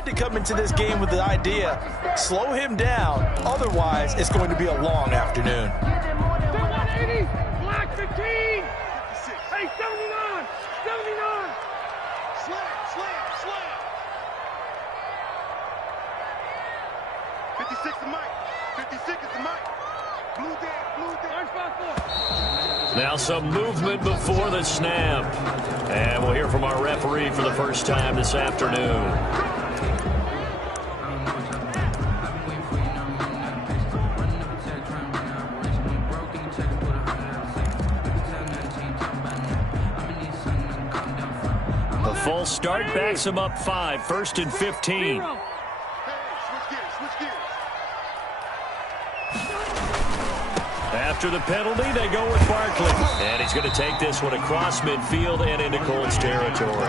had to come into this game with the idea, slow him down, otherwise it's going to be a long afternoon. 180, block 15. Hey, 79, 79. Slam. 56 is Mike. 56 is the Mike. Blue down. Now some movement before the snap. And we'll hear from our referee for the first time this afternoon. The full start backs him up 5, 1st and 15. After the penalty, they go with Barkley. And he's going to take this one across midfield and into Colts territory.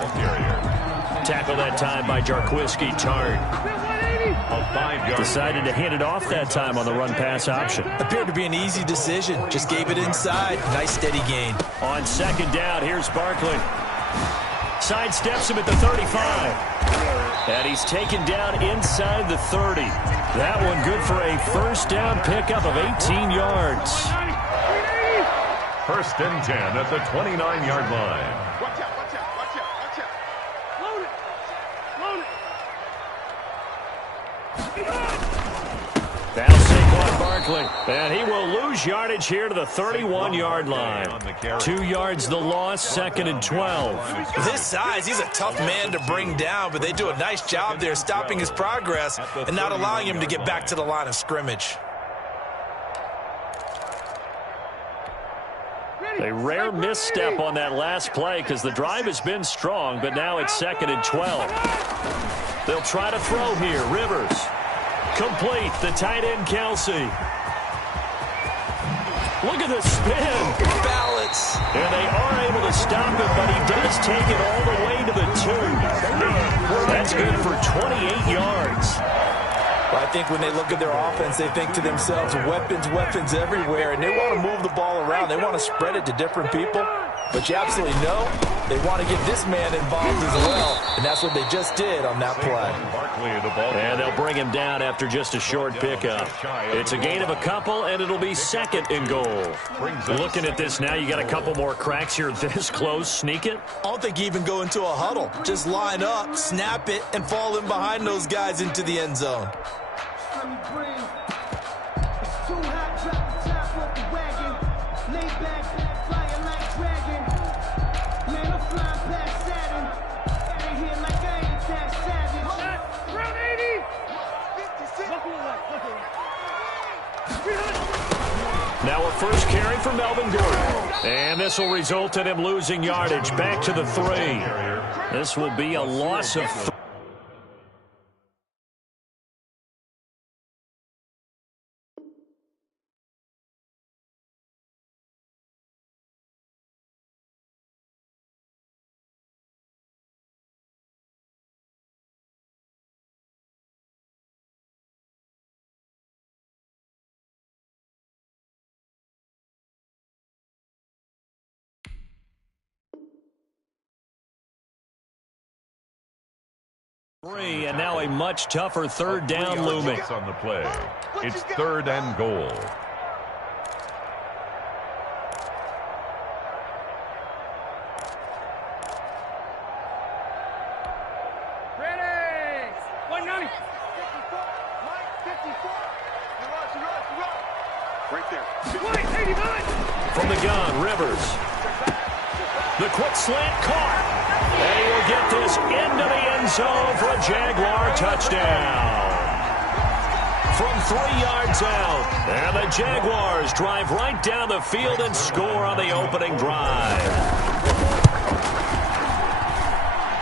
Tackle that time by Jarquiski Tart. Decided to hand it off that time on the run-pass option. Appeared to be an easy decision. Just gave it inside. Nice steady gain. On second down, here's Barkley. Sidesteps him at the 35. And he's taken down inside the 30. That one good for a first down pickup of 18 yards. 1st and 10 at the 29-yard line. Watch out. Load it. Now Saquon Barkley. And he will lose yardage here to the 31-yard line. 2 yards the loss, 2nd and 12. With his size, he's a tough man to bring down, but they do a nice job there stopping his progress and not allowing him to get back to the line of scrimmage. A rare misstep on that last play because the drive has been strong, but now it's 2nd and 12. They'll try to throw here. Rivers. Complete. The tight end, Kelsey. Look at the spin. Balance. And they are able to stop it, but he does take it all the way to the 2. That's good for 28 yards. Well, I think when they look at their offense, they think to themselves, weapons everywhere, and they want to move the ball around. They want to spread it to different people. But you absolutely know they want to get this man involved as well, and that's what they just did on that play. And they'll bring him down after just a short pickup. It's a gain of a couple, and it'll be 2nd and goal. Looking at this now, you got a couple more cracks here this close. Sneak it? I don't think you even go into a huddle. Just line up, snap it, and fall in behind those guys into the end zone. Now a first carry for Melvin Gordon. And this will result in him losing yardage back to the 3. This will be a loss of 3. And now a much tougher 3rd down looming. On the play. It's 3rd and goal. Ready. 190. 54. Right there. 89. From the gun, Rivers. The quick slant caught. And he will get this into the end zone for a Jaguar touchdown. From 3 yards out. And the Jaguars drive right down the field and score on the opening drive.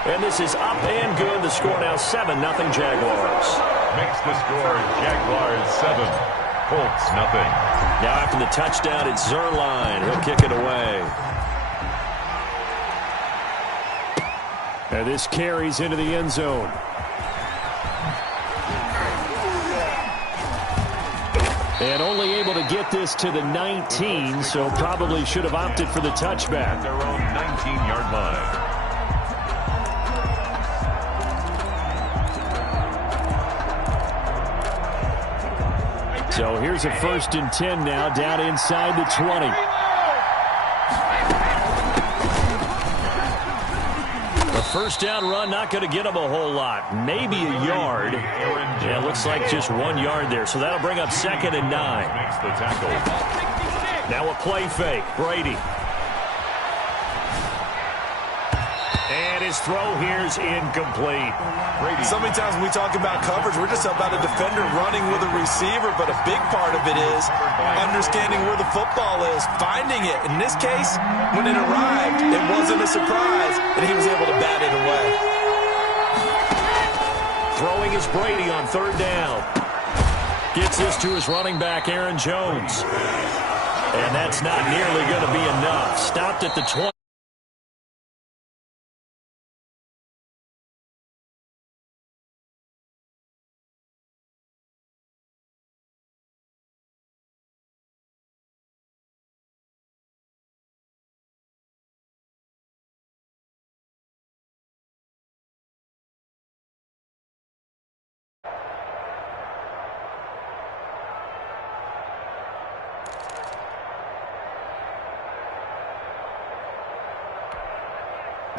And this is up and good. The score now 7-0 Jaguars. Makes the score Jaguars 7, Colts nothing. Now after the touchdown, it's Zerline. He'll kick it away. And this carries into the end zone. And only able to get this to the 19, so probably should have opted for the touchback. Their own 19-yard line. So here's a 1st and 10 now, down inside the 20. A first down run, not going to get him a whole lot. Maybe a yard. Yeah, looks like just 1 yard there. So that'll bring up 2nd and 9. Makes the tackle. Now a play fake. Brady. And his throw here's incomplete. Brady. So many times when we talk about coverage, we're just about a defender running with a receiver, but a big part of it is understanding where the football is, finding it. In this case, when it arrived, it wasn't a surprise, and he was able to bat it away. Throwing is Brady on 3rd down. Gets this to his running back, Aaron Jones. And that's not nearly going to be enough. Stopped at the 20.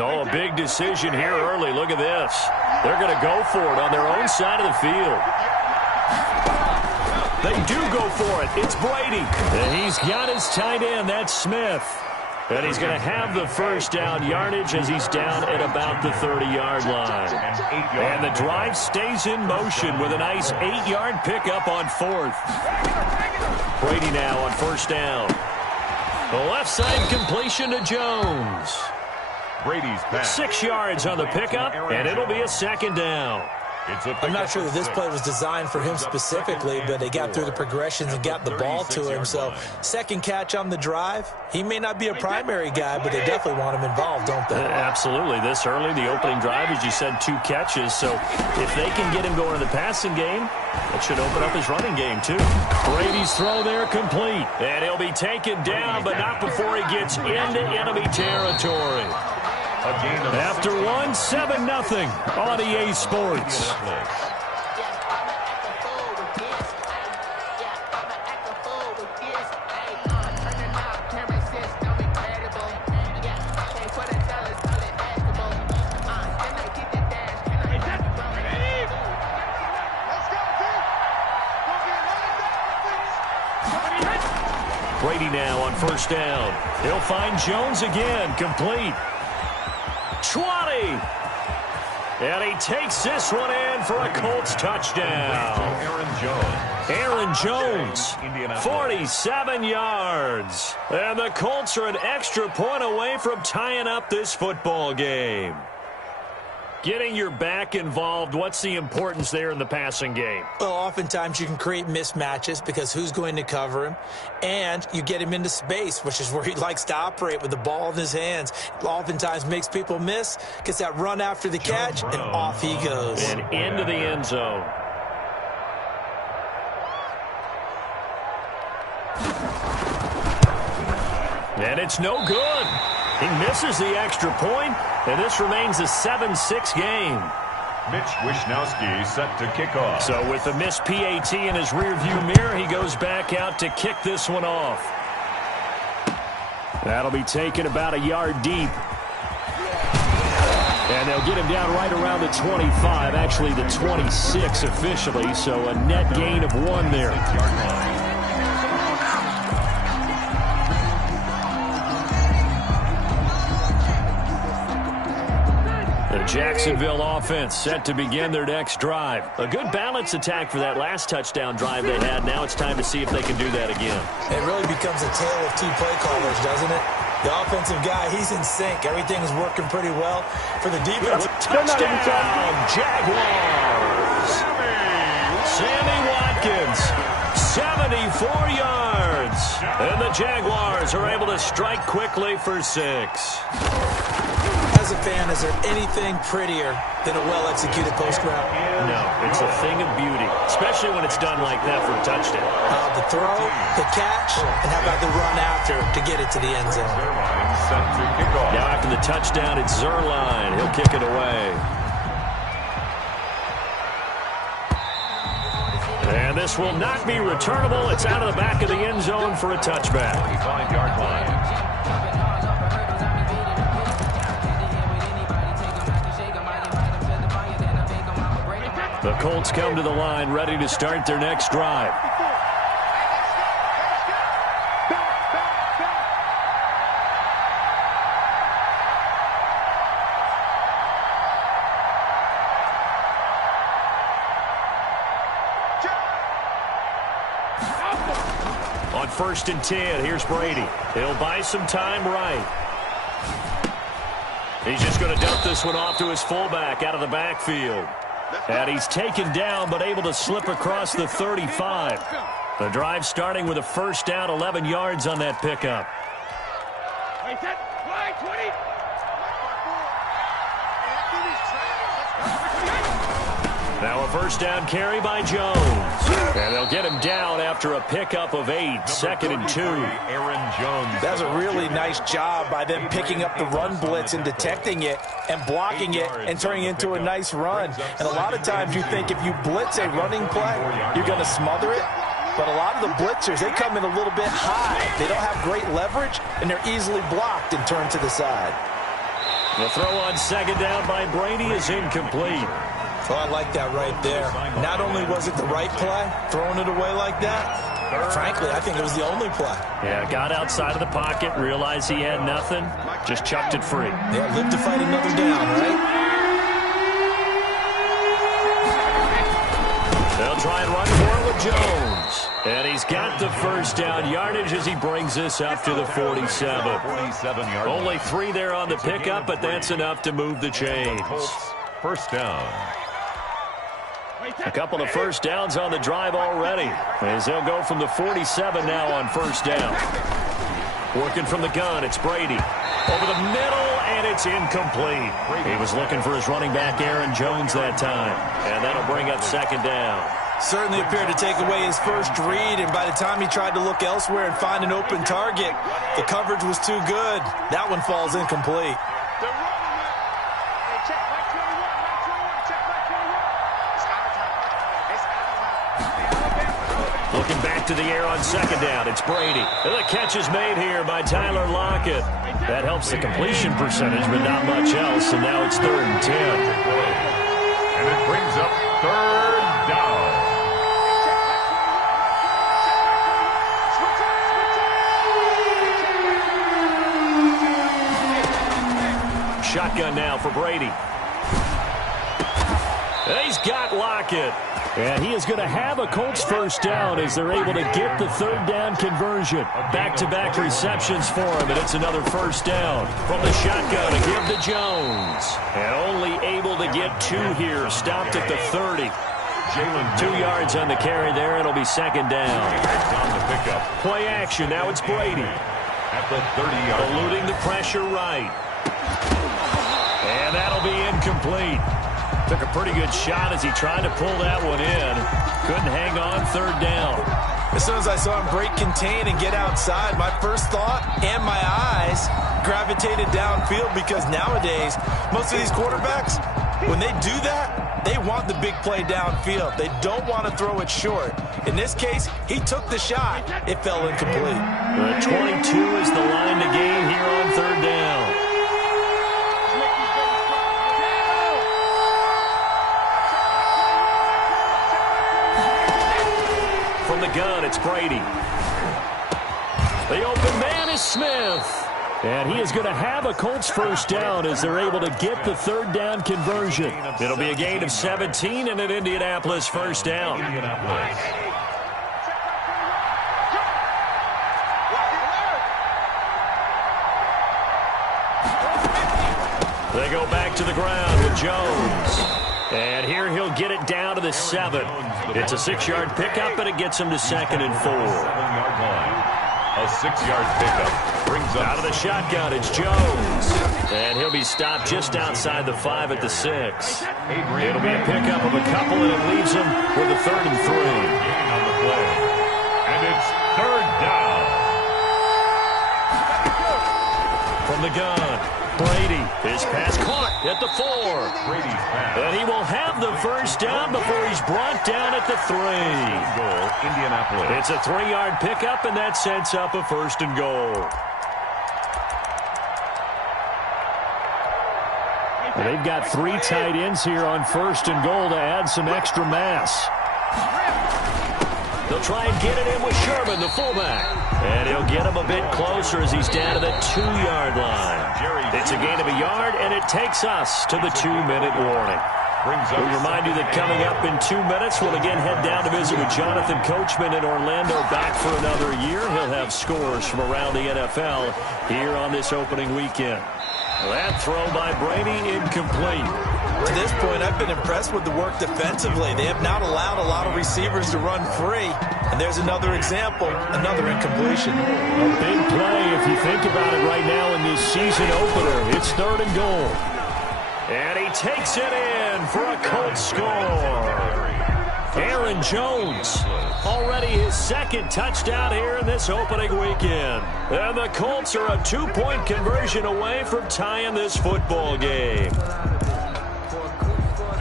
Oh, a big decision here early. Look at this. They're going to go for it on their own side of the field. They do go for it. It's Brady. And he's got his tight end. That's Smith. And he's going to have the first down yardage as he's down at about the 30-yard line. And the drive stays in motion with a nice 8-yard pickup on 4th. Brady now on 1st down. The left side completion to Jones. Brady's pass. 6 yards on the pickup, and it'll be a 2nd down. I'm not sure that this play was designed for him specifically, but they got through the progressions and got the ball to him. So 2nd catch on the drive. He may not be a primary guy, but they definitely want him involved, don't they? Absolutely. This early, the opening drive, as you said, 2 catches. So if they can get him going in the passing game, that should open up his running game, too. Brady's throw there complete. And he'll be taken down, but not before he gets into enemy territory. After 1, 7-0 on EA Sports. Brady now on 1st down. He'll find Jones again, complete. 20. And he takes this one in for a Colts touchdown. Aaron Jones, 47 yards. And the Colts are an extra point away from tying up this football game. Getting your back involved, what's the importance there in the passing game? Well, oftentimes you can create mismatches because who's going to cover him? And you get him into space, which is where he likes to operate with the ball in his hands. Oftentimes makes people miss, gets that run after the catch, and off he goes. And into the end zone. And it's no good. He misses the extra point, and this remains a 7-6 game. Mitch Wishnowsky set to kick off. So with the missed PAT in his rearview mirror, he goes back out to kick this one off. That'll be taken about a yard deep. And they'll get him down right around the 25, actually the 26 officially, so a net gain of 1 there. The Jacksonville offense set to begin their next drive. A good balance attack for that last touchdown drive they had. Now it's time to see if they can do that again. It really becomes a tale of 2 play callers, doesn't it? The offensive guy, he's in sync. Everything is working pretty well for the defense. Touchdown, Jaguars! Sammy Watkins, 74 yards. And the Jaguars are able to strike quickly for 6. As a fan, is there anything prettier than a well-executed post route? No, it's a thing of beauty, especially when it's done like that for a touchdown. The throw, the catch, and how about the run after to get it to the end zone? Set to kick off. Now after the touchdown, it's Zerline. He'll kick it away. And this will not be returnable. It's out of the back of the end zone for a touchback. 25-yard line. The Colts come to the line, ready to start their next drive. On 1st and 10, here's Brady. He'll buy some time right. He's just going to dump this one off to his fullback out of the backfield. And he's taken down, but able to slip across the 35. The drive starting with a first down, 11 yards on that pickup. Now a first down carry by Jones. And they'll get him down after a pickup of 8, 2nd and 2. Aaron Jones. That's a really nice job by them picking up the run blitz and detecting it and blocking it and turning it into a nice run. And a lot of times you think if you blitz a running play, you're going to smother it. But a lot of the blitzers, they come in a little bit high. They don't have great leverage, and they're easily blocked and turned to the side. The throw on 2nd down by Brady is incomplete. Oh, I like that right there. Not only was it the right play, throwing it away like that, frankly, I think it was the only play. Yeah, got outside of the pocket, realized he had nothing, just chucked it free. Yeah, live to fight another down, right? They'll try and run for it with Jones. And he's got the first down yardage as he brings this up to the 47. 47-yard. Only 3 there on the pickup, but that's enough to move the chains. First down. A couple of first downs on the drive already, as they'll go from the 47 now on first down. Working from the gun, it's Brady. Over the middle, and it's incomplete. He was looking for his running back, Aaron Jones, that time. And that'll bring up 2nd down. Certainly appeared to take away his first read, and by the time he tried to look elsewhere and find an open target, the coverage was too good. That one falls incomplete. Looking back to the air on 2nd down, it's Brady. And the catch is made here by Tyler Lockett. That helps the completion percentage, but not much else, and now it's 3rd and 10. And it brings up 3rd down. Shotgun now for Brady. And he's got Lockett. And he is going to have a Colts first down as they're able to get the 3rd down conversion. Back-to-back receptions for him, and it's another first down. From the shotgun to give to Jones. And only able to get 2 here. Stopped at the 30. 2 yards on the carry there. It'll be 2nd down. On the pickup. Play action. Now it's Brady. At the 30-yard line. Eluding the pressure right. And that'll be incomplete. Took a pretty good shot as he tried to pull that one in. Couldn't hang on, 3rd down. As soon as I saw him break contain and get outside, my first thought and my eyes gravitated downfield, because nowadays, most of these quarterbacks, when they do that, they want the big play downfield. They don't want to throw it short. In this case, he took the shot. It fell incomplete. The 22 is the line to gain here on 3rd down. From the gun, it's Brady. The open man is Smith. And he is going to have a Colts first down as they're able to get the 3rd down conversion. It'll be a gain of 17 and an Indianapolis first down. They go back to the ground with Jones. And here he'll get it down to the 7. It's a 6-yard pickup, and it gets him to 2nd and 4. 7-yard line. A 6-yard pickup brings up. Out of the shotgun, it's Jones. And he'll be stopped just outside the 5 at the 6. It'll be a pickup of a couple, and it leaves him with a 3rd and 3. On the play. And it's 3rd down. From the gun, Brady. His pass caught. at the 4. Brady's pass. And he will have the first down before he's brought down at the 3. Goal, Indianapolis. It's a 3-yard pickup, and that sets up a 1st and goal. And they've got 3 tight ends here on 1st and goal to add some extra mass. They'll try and get it in with Sherman, the fullback. And he'll get him a bit closer as he's down to the 2-yard line. It's a gain of a yard, and it takes us to the 2-minute warning. We remind you that coming up in 2 minutes, we'll again head down to visit with Jonathan Coachman in Orlando, back for another year. He'll have scores from around the NFL here on this opening weekend. That throw by Brady, incomplete. To this point, I've been impressed with the work defensively. They have not allowed a lot of receivers to run free. And there's another example, another incompletion. A big play if you think about it right now in this season opener. It's 3rd and goal. And he takes it in for a Colts score. Aaron Jones, already his 2nd touchdown here in this opening weekend. And the Colts are a 2-point conversion away from tying this football game.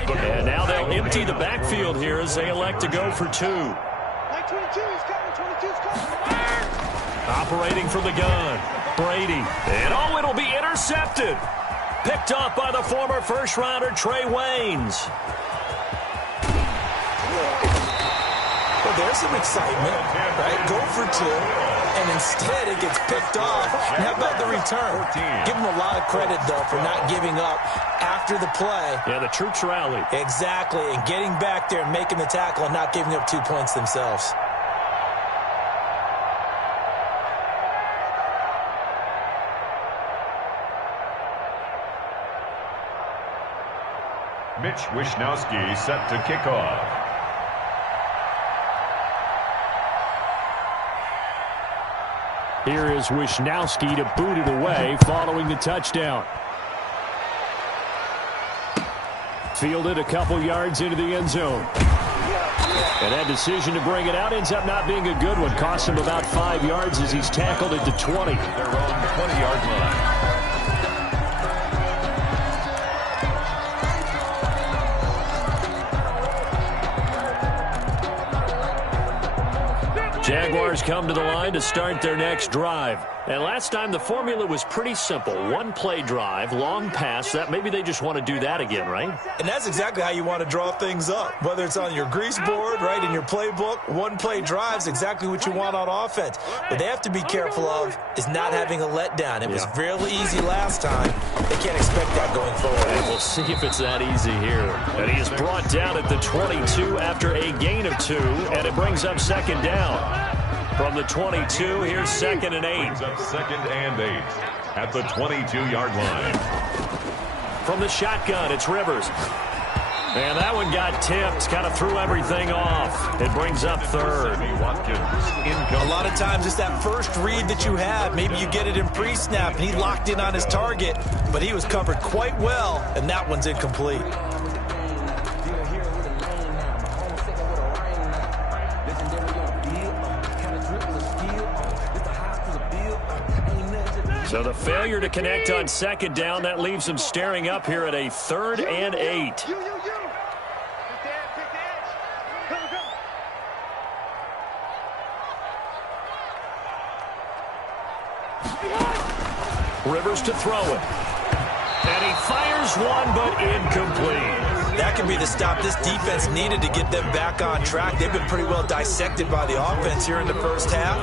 And now they'll empty the backfield here as they elect to go for 2. Operating from the gun, Brady. And it'll be intercepted. Picked off by the former first-rounder Trey Waynes. Well, there's some excitement, right? Go for 2, and instead it gets picked off. And how about the return? Give them a lot of credit, though, for not giving up after the play. Yeah, the troops rallied. Exactly, and getting back there and making the tackle and not giving up 2 points themselves. Mitch Wishnowsky set to kick off. Here is Wishnowsky to boot it away following the touchdown. Fielded a couple yards into the end zone. And that decision to bring it out ends up not being a good one. Costs him about 5 yards as he's tackled at the 20. Their own 20-yard line. Jaguars come to the line to start their next drive. And last time the formula was pretty simple. 1-play drive, long pass. That maybe they just want to do that again, right? And that's exactly how you want to draw things up. Whether it's on your grease board, right, in your playbook, 1-play drives exactly what you want on offense. What they have to be careful of is not having a letdown. It was really easy last time. They can't expect that going forward. And we'll see if it's that easy here. And he is brought down at the 22 after a gain of 2, and it brings up 2nd down. From the 22, here's 2nd and 8. Brings up 2nd and 8 at the 22-yard line. From the shotgun, it's Rivers. And that one got tipped, kind of threw everything off. It brings up 3rd. A lot of times it's that first read that you have. Maybe you get it in pre-snap, and he locked in on his target, but he was covered quite well, and that one's incomplete. So the failure to connect on 2nd down, that leaves them staring up here at a 3rd and 8. Rivers to throw it. And he fires one, but incomplete. That can be the stop this defense needed to get them back on track. They've been pretty well dissected by the offense here in the first half.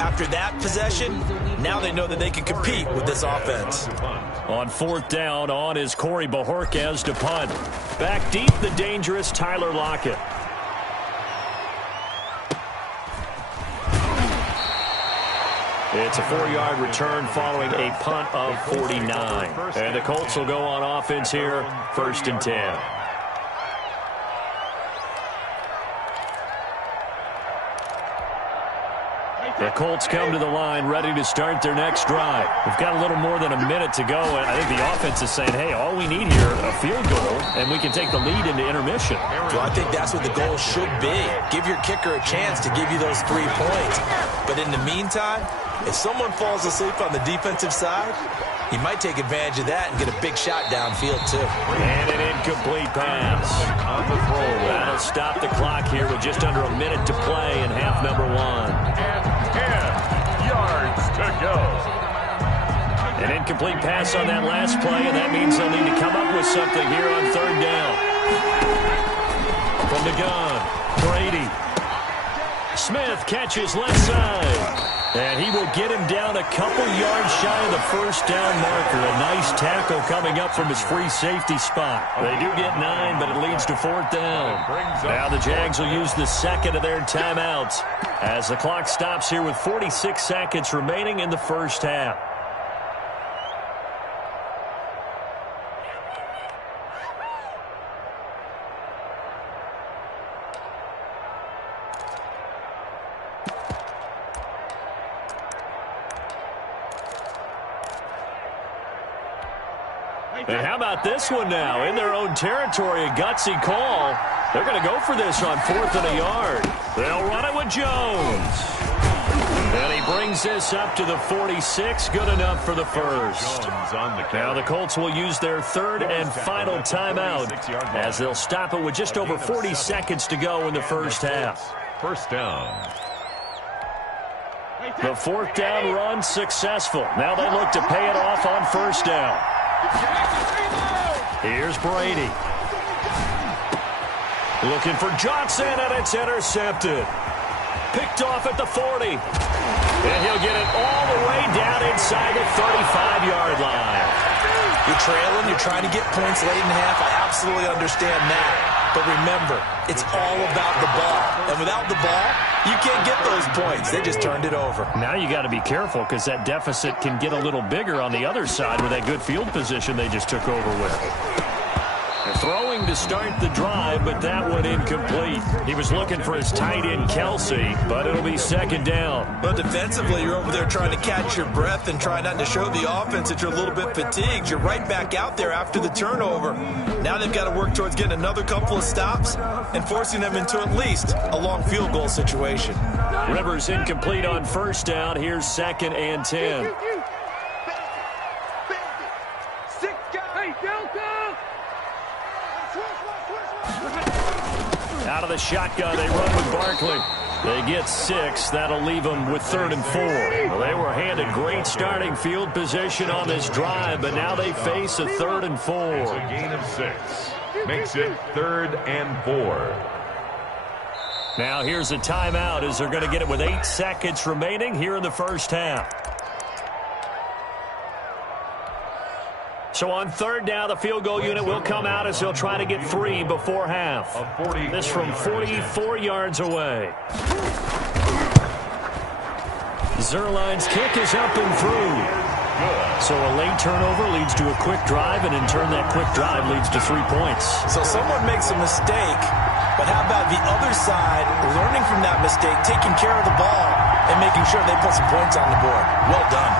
After that possession, now they know that they can compete with this offense. On 4th down, on is Corey Bojorquez to punt. Back deep, the dangerous Tyler Lockett. It's a 4-yard return following a punt of 49. And the Colts will go on offense here, 1st and 10. The Colts come to the line ready to start their next drive. We've got a little more than a minute to go, and I think the offense is saying, hey, all we need here, a field goal, and we can take the lead into intermission. Well, I think that's what the goal should be. Give your kicker a chance to give you those 3 points. But in the meantime, If someone falls asleep on the defensive side, he might take advantage of that and get a big shot downfield, too. And an incomplete pass. On the throw. That'll stop the clock here with just under a minute to play in half number 1. And 10 yards to go. An incomplete pass on that last play, and that means they'll need to come up with something here on third down. From the gun, Brady. Smith catches left side. And he will get him down a couple yards shy of the first down marker. A nice tackle coming up from his free safety spot. They do get 9, but it leads to fourth down. Now the Jags will use the second of their timeouts as the clock stops here with 46 seconds remaining in the first half. And how about this one now? In their own territory, a gutsy call. They're going to go for this on 4th and a yard. They'll run it with Jones. And he brings this up to the 46. Good enough for the first. Now the Colts will use their third and final timeout as they'll stop it with just over 40 seconds to go in the first half. First down. The fourth down run successful. Now they look to pay it off on first down. Here's Brady. Looking for Johnson, and it's intercepted. Picked off at the 40. And he'll get it all the way down inside the 35-yard line. You're trailing, you're trying to get points late in half. I absolutely understand that. But remember, it's all about the ball. And without the ball, you can't get those points. They just turned it over. Now you got to be careful because that deficit can get a little bigger on the other side with that good field position they just took over with. Throwing to start the drive, but that one incomplete. He was looking for his tight end, Kelsey, but it'll be second down. Well, defensively, you're over there trying to catch your breath and try not to show the offense that you're a little bit fatigued. You're right back out there after the turnover. Now they've got to work towards getting another couple of stops and forcing them into at least a long field goal situation. Rivers incomplete on first down. Here's 2nd and 10. Out of the shotgun, they run with Barkley. They get 6. That'll leave them with 3rd and 4. Well, they were handed great starting field position on this drive, but now they face a 3rd and 4. It's a gain of 6. Makes it 3rd and 4. Now here's a timeout as they're going to get it with 8 seconds remaining here in the first half. So on third down, the field goal unit will come out as they'll try to get 3 before half. This from 44 yards away. Zerline's kick is up and through. So a late turnover leads to a quick drive, and in turn that quick drive leads to 3 points. So someone makes a mistake, but how about the other side learning from that mistake, taking care of the ball, and making sure they put some points on the board? Well done.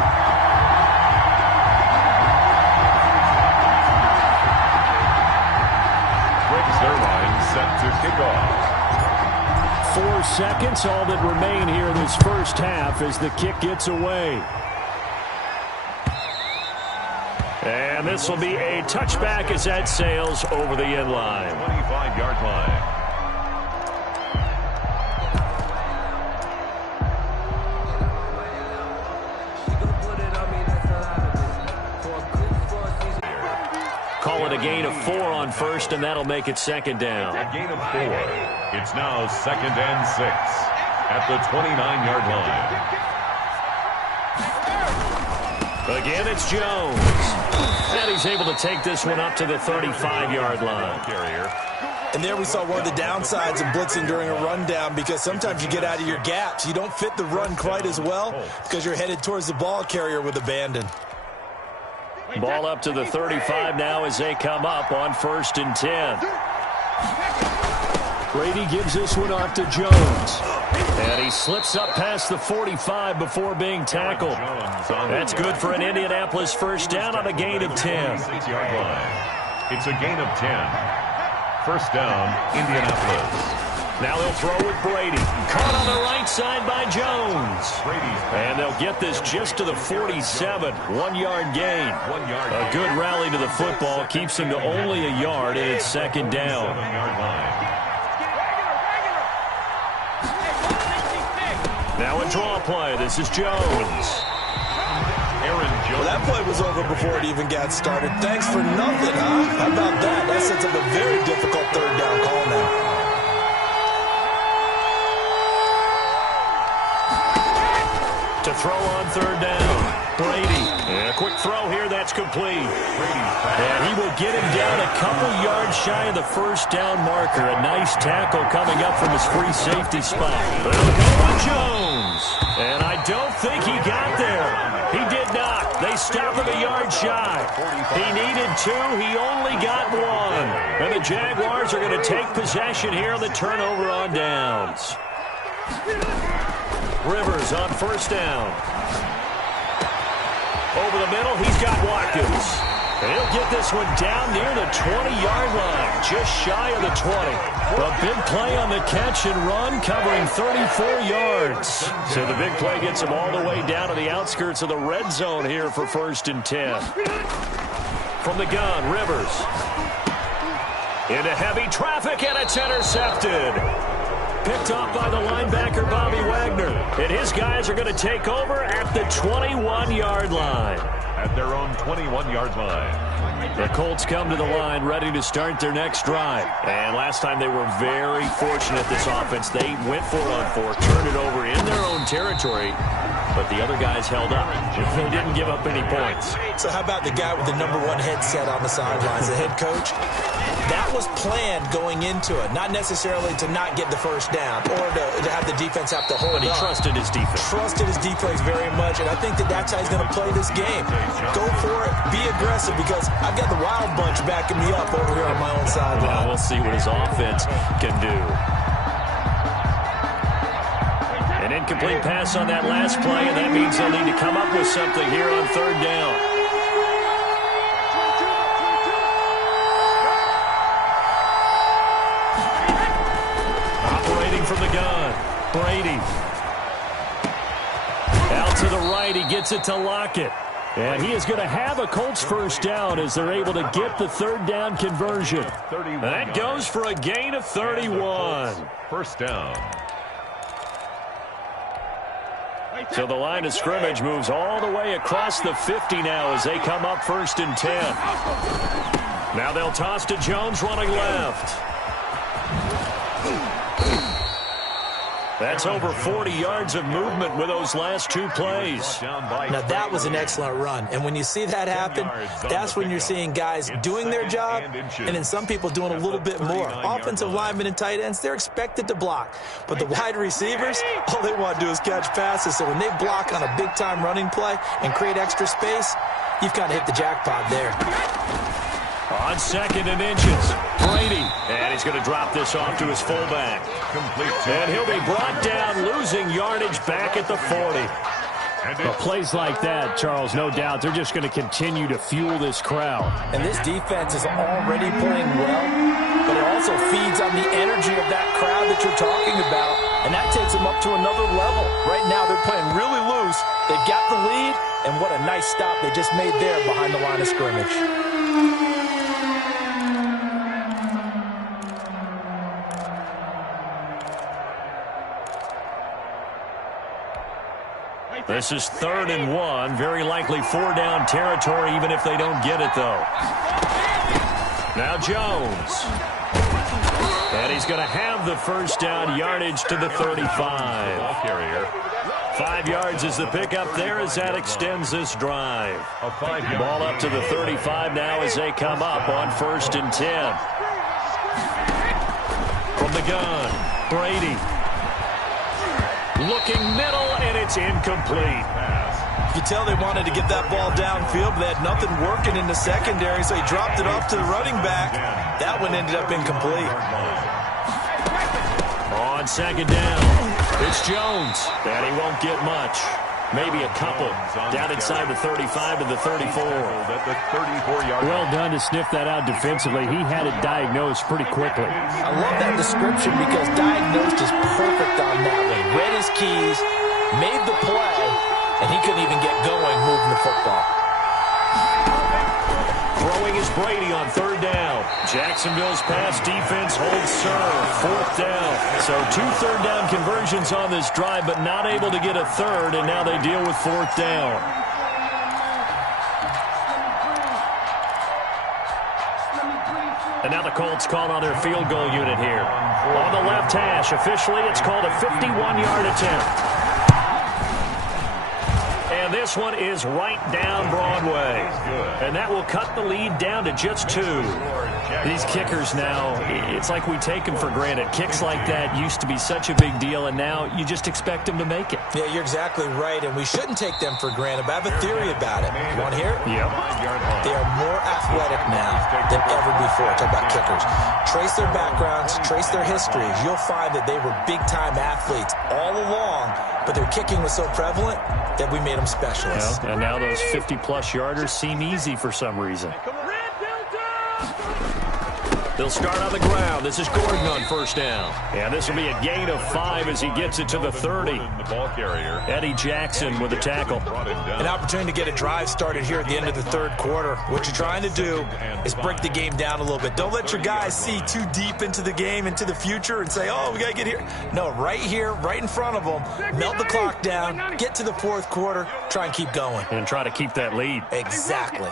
Set to kick off. 4 seconds, all that remain here in this first half as the kick gets away. And this will be a touchback as that sails over the end line. 25-yard line. Call it a gain of 4 on first, and that'll make it second down. A gain of 4. It's now 2nd and 6 at the 29-yard line. Again, it's Jones. And he's able to take this one up to the 35-yard line. And there we saw one of the downsides of blitzing during a rundown, because sometimes you get out of your gaps. You don't fit the run quite as well because you're headed towards the ball carrier with abandon. Ball up to the 35 now as they come up on 1st and 10. Brady gives this one off to Jones. And he slips up past the 45 before being tackled. That's good for an Indianapolis first down on a gain of 10. It's a gain of 10. First down, Indianapolis. Now they'll throw with Brady. Caught on the right side by Jones. And they'll get this just to the 47. 1-yard gain. A good rally to the football keeps them to only a yard, and it's second down. Now a draw play. This is Jones. Well, that play was over before it even got started. Thanks for nothing, huh? How about that? That sets up a very difficult third down call now. To throw on third down, Brady. And a quick throw here, that's complete. And he will get him down a couple yards shy of the first down marker. A nice tackle coming up from his free safety spot. They'll go on Jones. And I don't think he got there. He did not. They stop him a yard shy. He needed 2. He only got 1. And the Jaguars are going to take possession here on the turnover on downs. Rivers on first down. Over the middle, he's got Watkins. And he'll get this one down near the 20-yard line, just shy of the 20. A big play on the catch and run, covering 34 yards. So the big play gets him all the way down to the outskirts of the red zone here for 1st and 10. From the gun, Rivers. Into heavy traffic, and it's intercepted. Picked off by the linebacker, Bobby Wagner. And his guys are going to take over at the 21-yard line. At their own 21-yard line. The Colts come to the line ready to start their next drive. And last time they were very fortunate, this offense. They went for it on 4, turned it over in their own territory, but the other guys held up. They didn't give up any points. So how about the guy with the #1 headset on the sidelines, the head coach? That was planned going into it, not necessarily to not get the first down or to have the defense have to hold But he trusted his defense. Trusted his defense very much, and I think that's how he's going to play this game. Go for it, be aggressive, because I've got the Wild Bunch backing me up over here on my own sideline. Well, we'll see what his offense can do. An incomplete pass on that last play, and that means they'll need to come up with something here on third down. Operating from the gun, Brady. Out to the right, he gets it to Lockett. And he is going to have a Colts first down as they're able to get the third down conversion. That goes for a gain of 31. First down. So the line of scrimmage moves all the way across the 50 now as they come up 1st and 10. Now they'll toss to Jones running left. That's over 40 yards of movement with those last 2 plays. Now, that was an excellent run. And when you see that happen, that's when you're seeing guys doing their job and then some people doing a little bit more. Offensive linemen and tight ends, they're expected to block. But the wide receivers, all they want to do is catch passes. So when they block on a big-time running play and create extra space, you've kind of hit the jackpot there. On 2nd and inches, Brady. And he's going to drop this off to his fullback. And he'll be brought down, losing yardage back at the 40. Well, plays like that, Charles, no doubt, they're just going to continue to fuel this crowd. And this defense is already playing well, but it also feeds on the energy of that crowd that you're talking about, and that takes them up to another level. Right now, they're playing really loose. They've got the lead, and what a nice stop they just made there behind the line of scrimmage. This is 3rd and 1. Very likely 4-down territory, even if they don't get it, though. Now Jones. And he's going to have the first down, yardage to the 35. 5 yards is the pickup there as that extends this drive. Ball up to the 35 now as they come up on 1st and 10. From the gun, Brady. Looking middle, and it's incomplete. You can tell they wanted to get that ball downfield, but they had nothing working in the secondary, so he dropped it off to the running back. That one ended up incomplete. On 2nd down, it's Jones, and he won't get much. Maybe a couple. Down inside the 35 to the 34. Well done to sniff that out defensively. He had it diagnosed pretty quickly. I love that description because diagnosed is perfect on that one. Read his keys, made the play, and he couldn't even get going moving the football. Throwing is Brady on third down. Jacksonville's pass defense holds serve. Fourth down. So 2 third-down conversions on this drive, but not able to get a third, and now they deal with fourth down. And now the Colts call on their field goal unit here. On the left hash, officially it's called a 51-yard attempt. And this one is right down Broadway. And that will cut the lead down to just 2. These kickers now, it's like we take them for granted. Kicks like that used to be such a big deal, and now you just expect them to make it. Yeah, you're exactly right, and we shouldn't take them for granted, but I have a theory about it. You want to hear it? Yep. They are more athletic now than ever before. Talk about kickers. Trace their backgrounds, trace their histories. You'll find that they were big-time athletes all along, but their kicking was so prevalent that we made them specialists. Yeah, and now those 50-plus yarders seem easy for some reason. They'll start on the ground. This is Gordon on first down. And this will be a gain of 5 as he gets it to the 30. The ball carrier. Eddie Jackson with a tackle. An opportunity to get a drive started here at the end of the third quarter. What you're trying to do is break the game down a little bit. Don't let your guys see too deep into the game, into the future, and say, oh, we got to get here. No, right here, right in front of them, melt the clock down, get to the fourth quarter, try and keep going. And try to keep that lead. Exactly.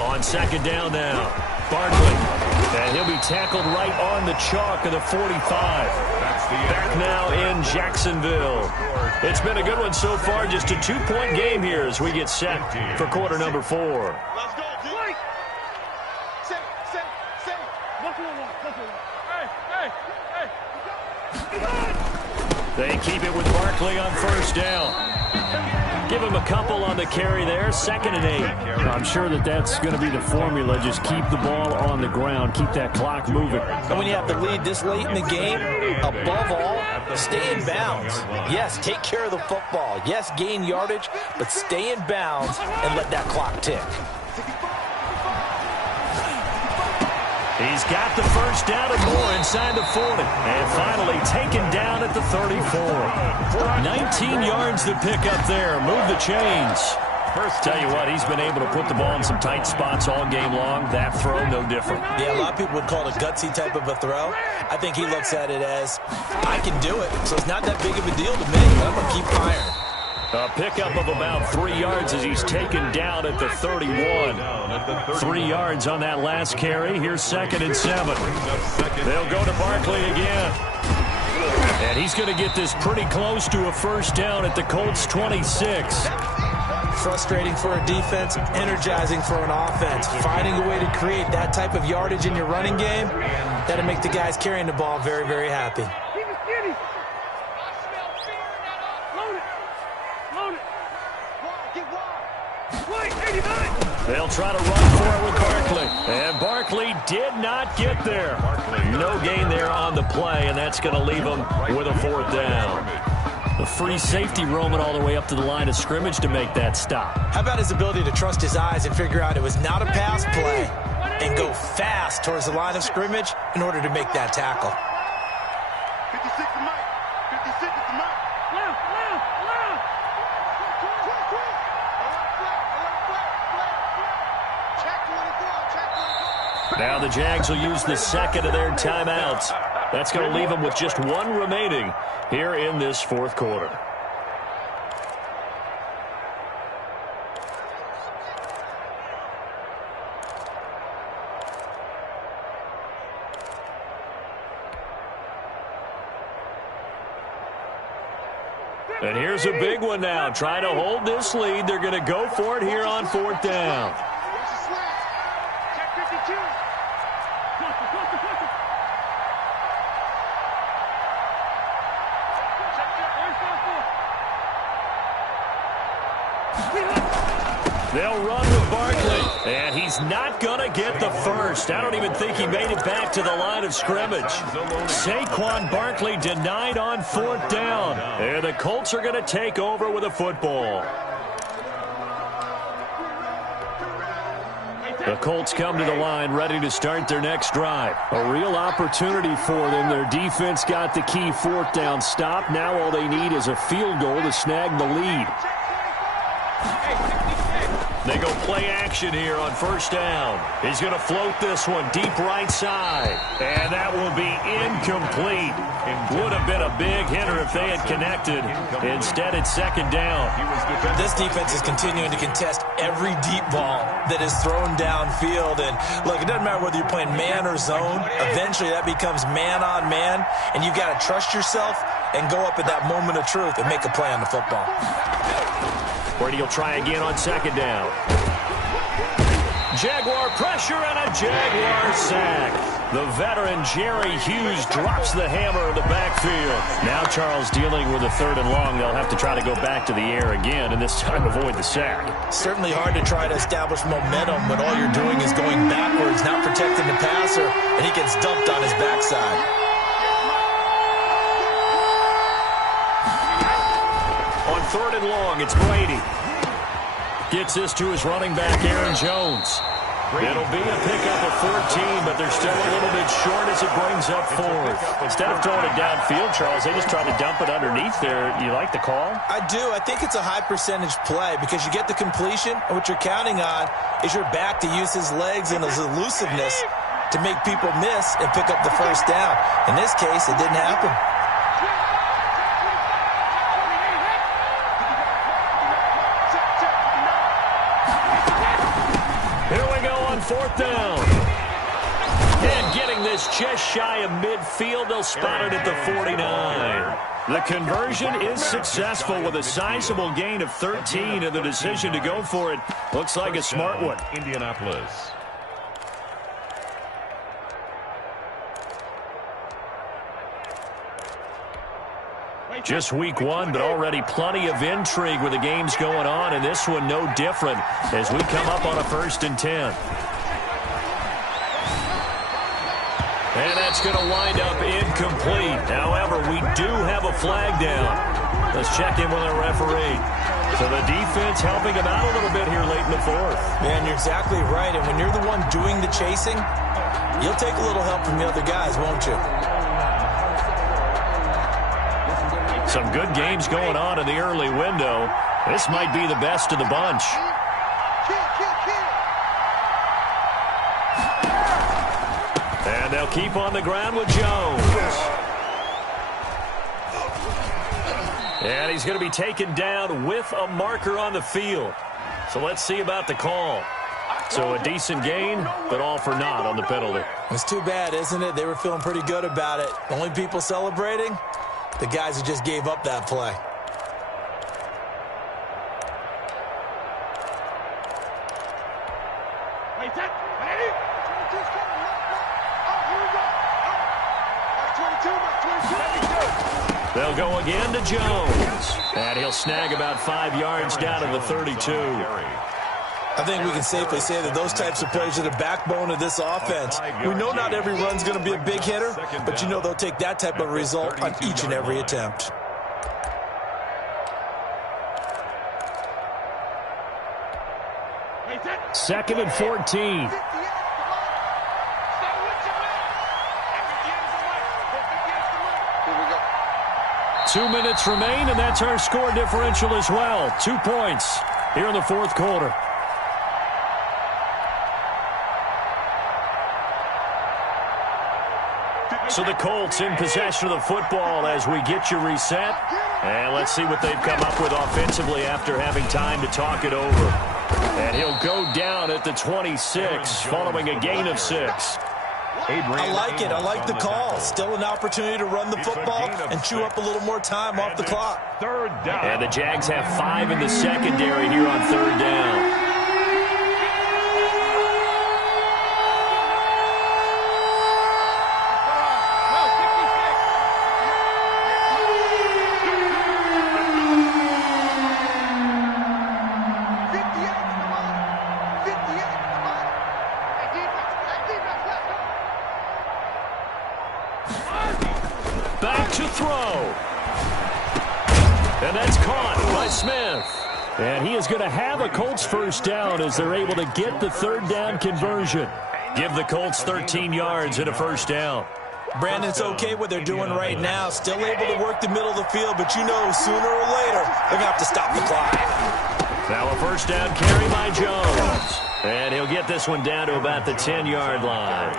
On second down now, Barkley. And he'll be tackled right on the chalk of the 45. Back now in Jacksonville. It's been a good one so far. Just a 2-point game here as we get set for quarter number 4. Let's go, Blake. Set. They keep it with Barkley on first down. Give him a couple on the carry there. 2nd and 8. I'm sure that's going to be the formula. Just keep the ball on the ground. Keep that clock moving. And when you have the lead this late in the game, above all, stay in bounds. Yes, take care of the football. Yes, gain yardage, but stay in bounds and let that clock tick. He's got the first down and more inside the 40. And finally taken down at the 34. 19 yards to pick up there. Move the chains. Tell you what, he's been able to put the ball in some tight spots all game long. That throw, no different. Yeah, a lot of people would call it a gutsy type of a throw. I think he looks at it as, I can do it, so it's not that big of a deal to me. I'm going to keep firing. A pickup of about 3 yards as he's taken down at the 31. 3 yards on that last carry. Here's 2nd and 7. They'll go to Barkley again. And he's going to get this pretty close to a first down at the Colts 26. Frustrating for a defense, energizing for an offense. Finding a way to create that type of yardage in your running game, that'll make the guys carrying the ball very, very happy. They'll try to run for it with Barkley. And Barkley did not get there. No gain there on the play, and that's going to leave him with a 4th down. A free safety roaming all the way up to the line of scrimmage to make that stop. How about his ability to trust his eyes and figure out it was not a pass play and go fast towards the line of scrimmage in order to make that tackle? 56 to Mike. 56 to Mike. Now the Jags will use the 2nd of their timeouts. That's going to leave them with just 1 remaining here in this 4th quarter. And here's a big one now. Trying to hold this lead. They're going to go for it here on 4th down. They'll run with Barkley, and he's not going to get the first. I don't even think he made it back to the line of scrimmage. Saquon Barkley denied on 4th down, and the Colts are going to take over with a football. The Colts come to the line ready to start their next drive. A real opportunity for them. Their defense got the key fourth down stop. Now all they need is a field goal to snag the lead. They go play action here on first down. He's going to float this one deep right side. And that will be incomplete. Would have been a big hitter if they had connected. Instead, it's second down. This defense is continuing to contest every deep ball that is thrown downfield. And, look, it doesn't matter whether you're playing man or zone. Eventually, that becomes man on man. And you've got to trust yourself and go up at that moment of truth and make a play on the football. Brady will try again on second down. Jaguar pressure and a Jaguar sack. The veteran Jerry Hughes drops the hammer in the backfield. Now Charles dealing with a third and long. They'll have to try to go back to the air again and this time avoid the sack. Certainly hard to try to establish momentum when all you're doing is going backwards, not protecting the passer, and he gets dumped on his backside. On third and long, it's Brady. Gets this to his running back, Aaron Jones. It'll be a pickup of 14, but they're still a little bit short as it brings up fourth. Instead of throwing it downfield, Charles, they just try to dump it underneath there. You like the call? I do. I think it's a high percentage play because you get the completion, and what you're counting on is your back to use his legs and his elusiveness to make people miss and pick up the first down. In this case, it didn't happen. Fourth down. And getting this just shy of midfield, they'll spot it at the 49. The conversion is successful with a sizable gain of 13, and the decision to go for it looks like a smart one. Indianapolis. Just week one, but already plenty of intrigue with the games going on, and this one no different as we come up on a 1st and 10. And that's going to wind up incomplete. However, we do have a flag down. Let's check in with our referee. So the defense helping him out a little bit here late in the fourth. Man, you're exactly right. And when you're the one doing the chasing, you'll take a little help from the other guys, won't you? Some good games going on in the early window. This might be the best of the bunch. And they'll keep on the ground with Jones. And he's going to be taken down with a marker on the field. So let's see about the call. So a decent gain, but all for naught on the penalty. It's too bad, isn't it? They were feeling pretty good about it. Only people celebrating? The guys who just gave up that play. They'll go again to Jones. And he'll snag about 5 yards down to the 32. I think we can safely say that those types of plays are the backbone of this offense. We know not every run's going to be a big hitter, but you know they'll take that type of result on each and every attempt. Second and 14. Two minutes remain, and that's our score differential as well. 2 points here in the fourth quarter. So the Colts in possession of the football as we get you reset. And let's see what they've come up with offensively after having time to talk it over. And he'll go down at the 26 following a gain of 6. I like it. I like the call. Still an opportunity to run the football and chew up a little more time off the clock. Third down. And the Jags have 5 in the secondary here on third down. Back to throw. And that's caught by Smith. And he is going to have a Colts first down as they're able to get the third down conversion. Give the Colts 13 yards and a first down. Brandon, it's okay what they're doing right now. Still able to work the middle of the field, but you know sooner or later they're going to have to stop the clock. Now a first down carry by Jones. And he'll get this one down to about the 10-yard line.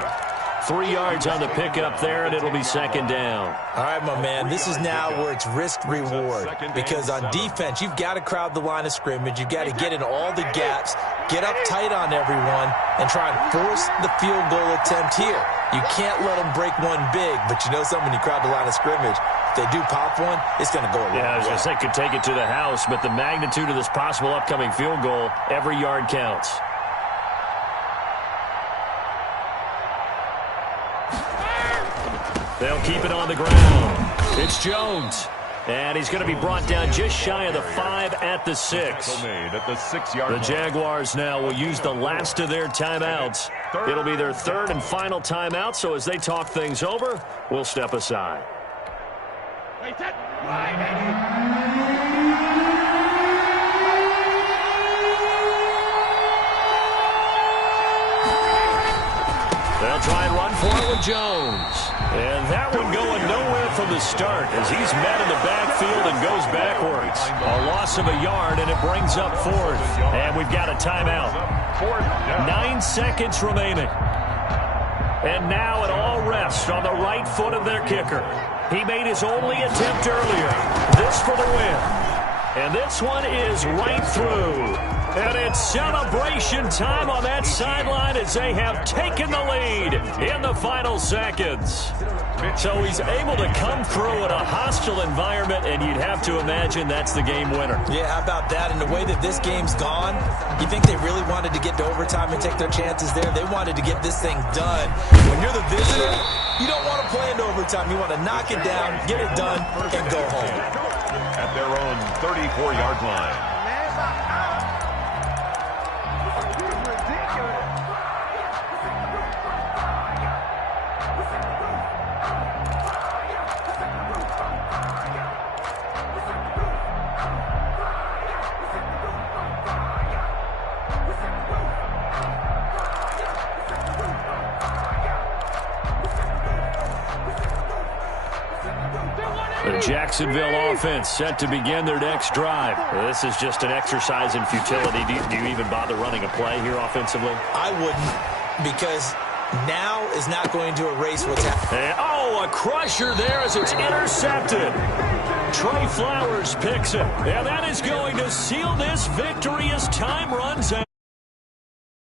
3 yards on the pickup there, and it'll be second down. All right, my man, this is now where it's risk-reward. Because on defense, you've got to crowd the line of scrimmage. You've got to get in all the gaps, get up tight on everyone, and try and force the field goal attempt here. You can't let them break one big, but you know something, when you crowd the line of scrimmage, if they do pop one, it's going to go a long way. Yeah, I was going to say could take it to the house, but the magnitude of this possible upcoming field goal, every yard counts. They'll keep it on the ground. It's Jones. And he's going to be brought down just shy of the 5 at the 6. At the 6-yard line. The Jaguars now will use the last of their timeouts. It'll be their third and final timeout, so as they talk things over, we'll step aside. They'll try and run for it with Jones. And that one going nowhere from the start as he's met in the backfield and goes backwards. A loss of a yard, and it brings up fourth. And we've got a timeout. 9 seconds remaining. And now it all rests on the right foot of their kicker. He made his only attempt earlier. This for the win. And this one is right through. And it's celebration time on that sideline as they have taken the lead in the final seconds. So he's able to come through in a hostile environment, and you'd have to imagine that's the game winner. Yeah, how about that? And the way that this game's gone, you think they really wanted to get to overtime and take their chances there? They wanted to get this thing done. When you're the visitor, you don't want to play into overtime. You want to knock it down, get it done, and go home. At their own 34-yard line. The Jacksonville offense set to begin their next drive. This is just an exercise in futility. Do you even bother running a play here offensively? I wouldn't, because now is not going to erase what's happening. Oh, a crusher there as it's intercepted. Trey Flowers picks it. And that is going to seal this victory as time runs out.